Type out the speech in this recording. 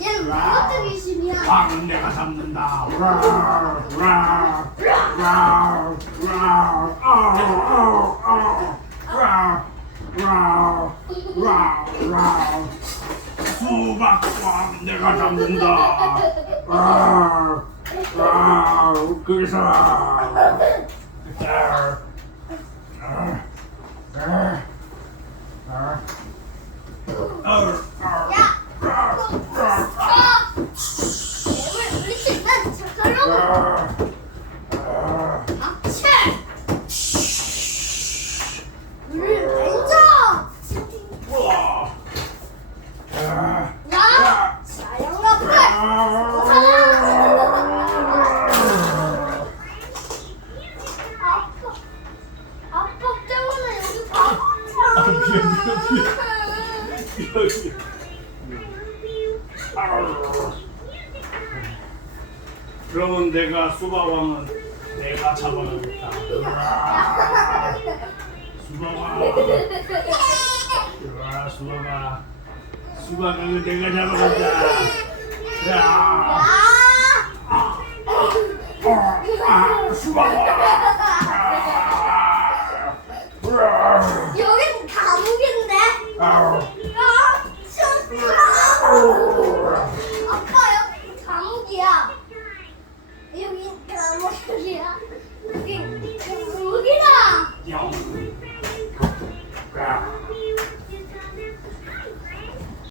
얘는 무엇도 귀신이야. 왕은 내가 잡는다. 라, 라, 라, 라, 아우, 아우, 아우. 라, 라, 라, 라. 수박 왕 내가 잡는다. 라, 라, 거기서. 라, 라, 라, 라. 아우, 아우. 그러면 내가 수바왕은 내가 잡아야겠다. 수바왕. 으아, 수바왕. 수바왕은 내가 잡아간다. 으아. 아, 아, 수바왕. 我是谁啊？